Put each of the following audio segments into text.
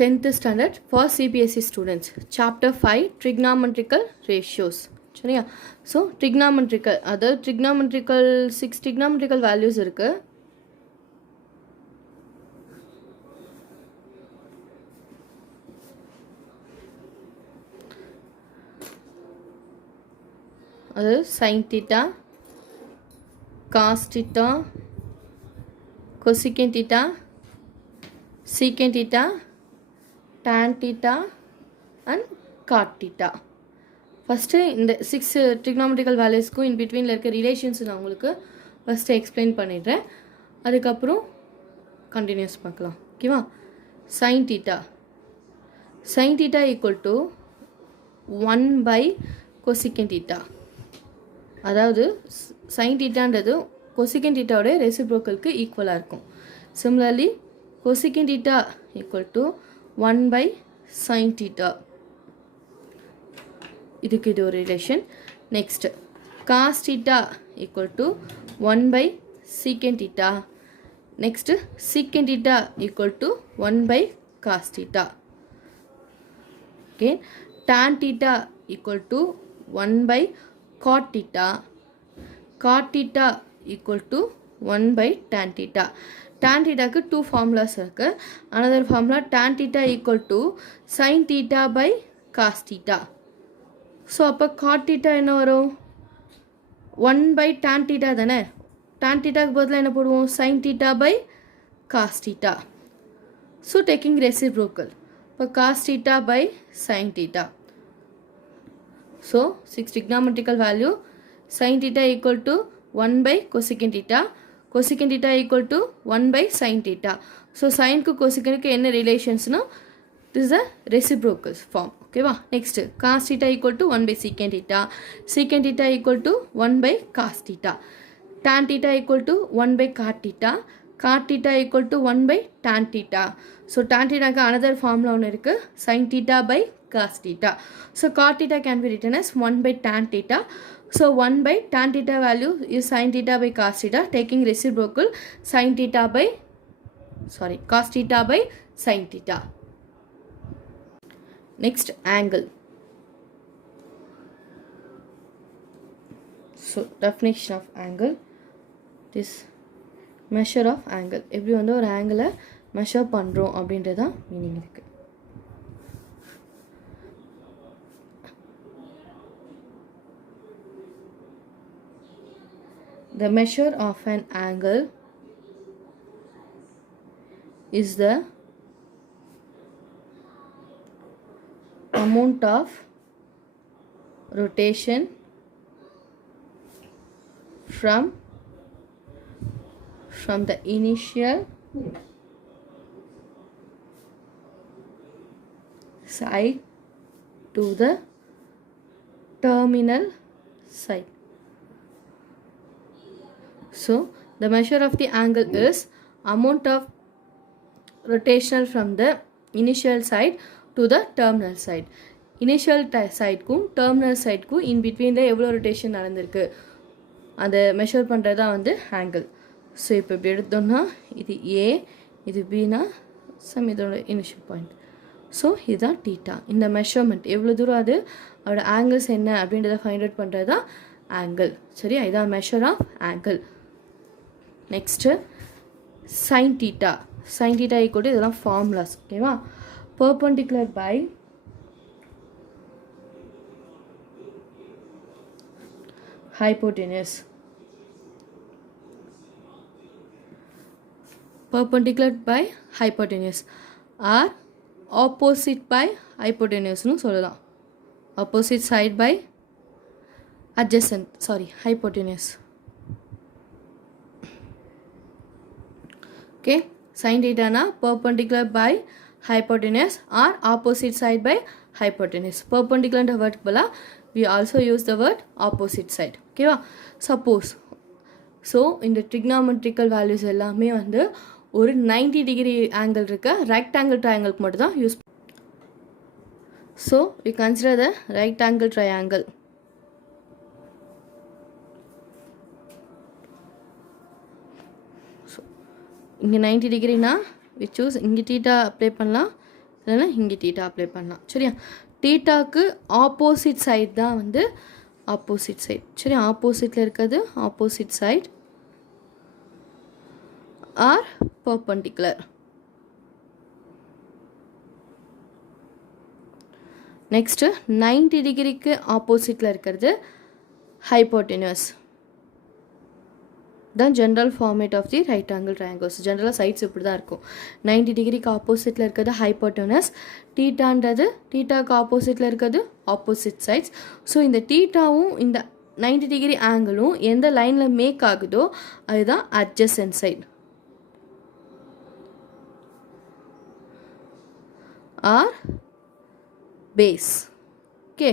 10th standard for CBSE students. Chapter 5 Trigonometrical Ratios. சரியா? So trigonometrical அதாவது trigonometrical 6 trigonometrical values இருக்கு. அது sin theta, cos theta, cosecant theta, secant theta, tan theta and cot theta. First இந்த 6 trigonometrical valuesக்கும் in betweenல இருக்க ரிலேஷன்ஸ் நான் உங்களுக்கு ஃபஸ்ட்டு எக்ஸ்பிளைன் பண்ணிடுறேன். அதுக்கப்புறம் கண்டினியூஸ் பார்க்கலாம். ஓகேவா? sin theta equal to 1 by cosecant theta. அதாவது sin thetaன்றது cosecant thetaவோட ரெசிப்ரோக்கலுக்கு ஈக்குவலாக இருக்கும். Similarly cosecant theta equal to 1 by sin theta. இதுக்கு இது ஒரு relation. Next cos theta equal to 1 by secant theta. Next secant theta equal to 1 by cos theta. Okay, tan theta equal to 1 by cot theta. Cot theta equal to 1 by tan theta. Tan theta க்கு 2 formulas இருக்கு. Another formula tan theta equal to sin theta by cos theta. So அப்போ cot theta என்ன வரும்? 1 by tan theta தானே. tan theta க்கு பதிலாக என்ன போடுவோம்? sin theta by cos theta. So taking reciprocal. இப்போ cos theta by sin theta. So 6 trigonometrical value. Sin theta equal to 1 by cosecant theta. Cosecant theta equal to 1 by sin theta. So sin க்கு cosecant க்கு என்ன ரிலேஷன்ஸ்னா this is a reciprocal form. Okay va? Next cos theta equal to 1 by secant theta. Secant theta equal to 1 by cos theta. Tan theta equal to 1 by cot theta. Cot theta equal to 1 by tan theta. So tan theta க்கு another formula ஒன்று இருக்கு, sin theta by cos theta. So cot theta can be written as 1 by tan theta. So 1 by tan theta value is sin theta by cos theta, taking reciprocal sin theta by cos theta by sin theta. Next angle. So definition of angle, this measure of angle. எப்படி வந்து ஒரு angle measure பண்றோம் அப்படின்றதா மீனிங் இருக்கு. The measure of an angle is the amount of rotation from the initial side to the terminal side. So the measure of the angle is amount of rotational from the initial side to the terminal side. Initial side க்கும் terminal side க்கும் in between ல எவ்வளோ rotation நடந்திருக்கு அதை மெஷர் பண்ணுறது தான் வந்து angle. So இப்போ இப்படி எடுத்தோம்னா இது A, இது Bனா இதோட இனிஷியல் பாயிண்ட். ஸோ இதுதான் தீட்டா. இந்த மெஷர்மெண்ட் எவ்வளோ தூரம் அது அதோட ஆங்கிள்ஸ் என்ன அப்படின்றத ஃபைண்ட் அவுட் பண்ணுறது தான் ஆங்கிள். சரியா? இதான் measure of angle. Next sin theta. sin theta equal to இதெல்லாம் ஃபார்முலாஸ். ஓகேவா? perpendicular by hypotenuse. Perpendicular by hypotenuse or opposite by hypotenuse னு சொல்லலாம். opposite side by adjacent hypotenuse. Okay, sin theta na perpendicular by hypotenuse or opposite side by hypotenuse. Perpendicular என்ற word பலா we also use the word opposite side. Okay வா? Suppose so இந்த trigonometrical values எல்லாமே வந்து ஒரு 90 degree angle இருக்க rectangle triangle மட்டும் தான் use. So we consider the rectangle triangle. இங்கே 90 டிகிரினா we choose இங்கே தீட்டா அப்ளை பண்ணலாம், இல்லைனா இங்கே தீட்டா அப்ளை பண்ணலாம். சரியா? தீட்டாக்கு ஆப்போசிட் சைட் தான் வந்து ஆப்போசிட் சைட். சரி, ஆப்போசிட்டில் இருக்கிறது opposite side or perpendicular. Next 90 டிகிரிக்கு ஆப்போசிட்டில் இருக்கிறது ஹைப்போட்டெனஸ். தான் general format of the right angle triangles. ஜென்ரலாக சைட்ஸ் இப்படி தான் இருக்கும். 90 டிகிரிக்கு ஆப்போசிட்டில் இருக்கிறது ஹைப்போட்டெனஸ். டீட்டான்றது டீட்டாக்கு ஆப்போசிட்டில் இருக்கிறது ஆப்போசிட் சைட்ஸ். ஸோ இந்த டீட்டாவும் இந்த 90 டிகிரி ஆங்கிளும் எந்த லைனில் மேக் ஆகுதோ அதுதான் adjacent side or base. Okay,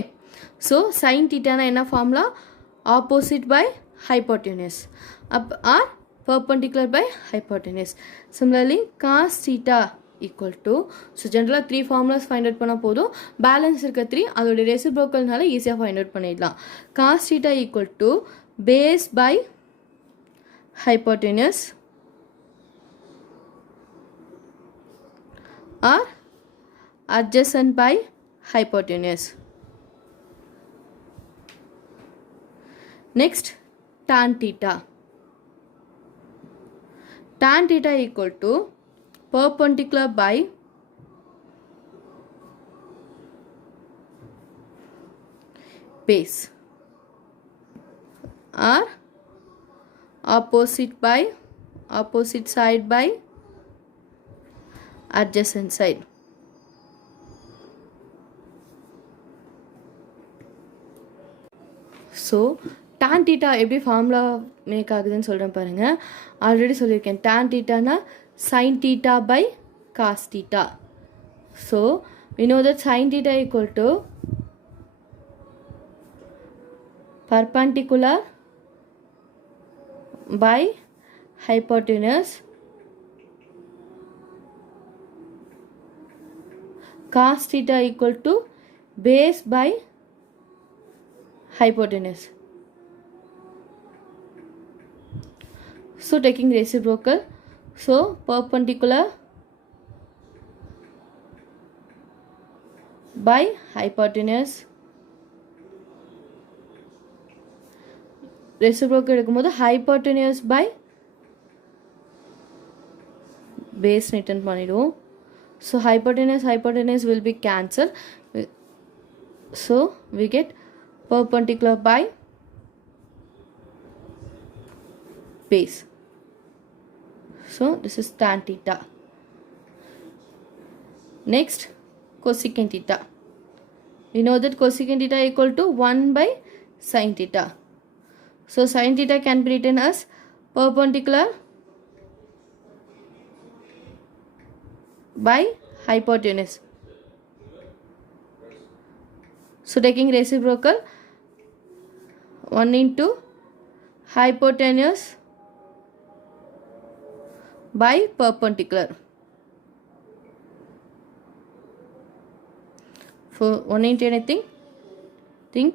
so sine தீட்டானா என்ன formula? Opposite by hypotenuse or perpendicular by hypotenuse. Similarly, cos theta equal to, so generally 3 formulas find out பண்ண போதும். balance இருக்க 3 அதோட reciprocalனால ஈஸியாக find out பண்ணிடலாம். cos theta equal to base by hypotenuse or adjacent by hypotenuse. Next, tan theta. Tan theta equal to perpendicular by base or opposite side by adjacent side. So tan theta எப்படி formula make ஆகுதுன்னு சொல்கிறேன் பாருங்கள். ஆல்ரெடி சொல்லியிருக்கேன். tan theta sin theta by cos theta. So we know that sin theta equal to perpendicular by hypotenuse cos theta equal to base by hypotenuse. So taking reciprocal, so perpendicular by hypotenuse, reciprocal எடுக்கும்போது hypotenuse by base return பண்ணிடுவோம். So hypotenuse will be cancelled. So we get perpendicular by base. So this is tan theta. Next, cosecant theta. We know that cosecant theta equal to 1 by sin theta. So sin theta can be written as perpendicular by hypotenuse. So taking reciprocal, 1 into hypotenuse by perpendicular. For 1 into anything, think.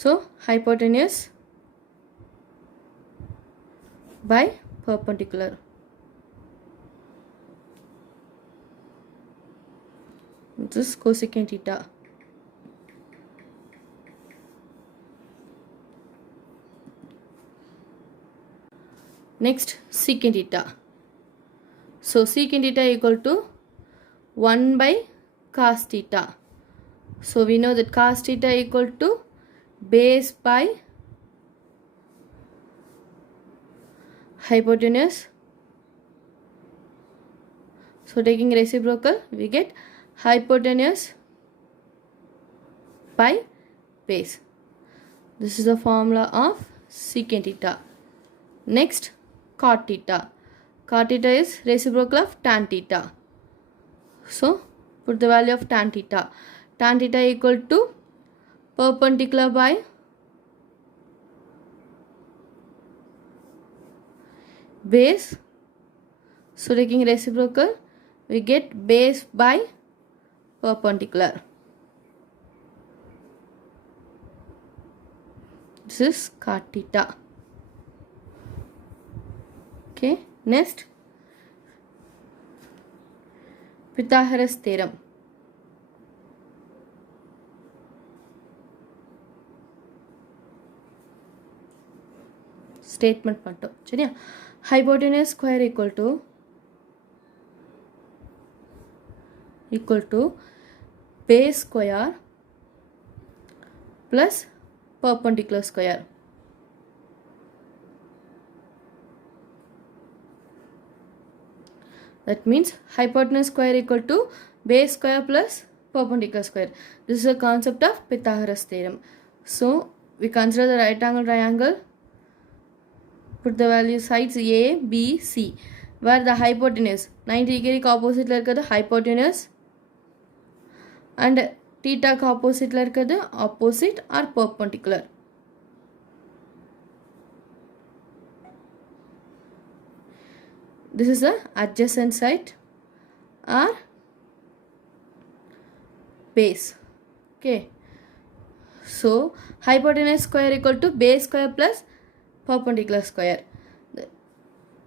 So hypotenuse by perpendicular. This is cosecant theta. Next, secant theta. So secant theta equal to 1 by cos theta. So we know that cos theta equal to base by hypotenuse. So taking reciprocal, we get hypotenuse by base. This is the formula of secant theta. Next, cot theta. Cot theta is reciprocal of tan theta. So put the value of tan theta. Tan theta equal to perpendicular by base. So taking reciprocal, we get base by perpendicular. This is cot theta. Okay, next Pythagoras theorem. Statement மட்டும் சரியா. Hypotenuse square equal to base square plus perpendicular square. That means hypotenuse square equal to base square plus perpendicular square. This is a concept of Pythagoras theorem. So we consider the right angle triangle. Put the value sides A, B, C. Where the hypotenuse 90 degree opposite la irukadhu hypotenuse and theta opposite la irukadhu opposite or perpendicular. This is the adjacent side or base. Okay. So hypotenuse square equal to base square plus perpendicular square.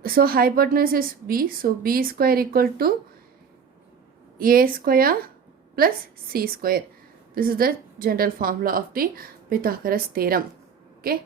So hypotenuse is B. So B square equal to A square plus C square. This is the general formula of the Pythagoras theorem. Okay.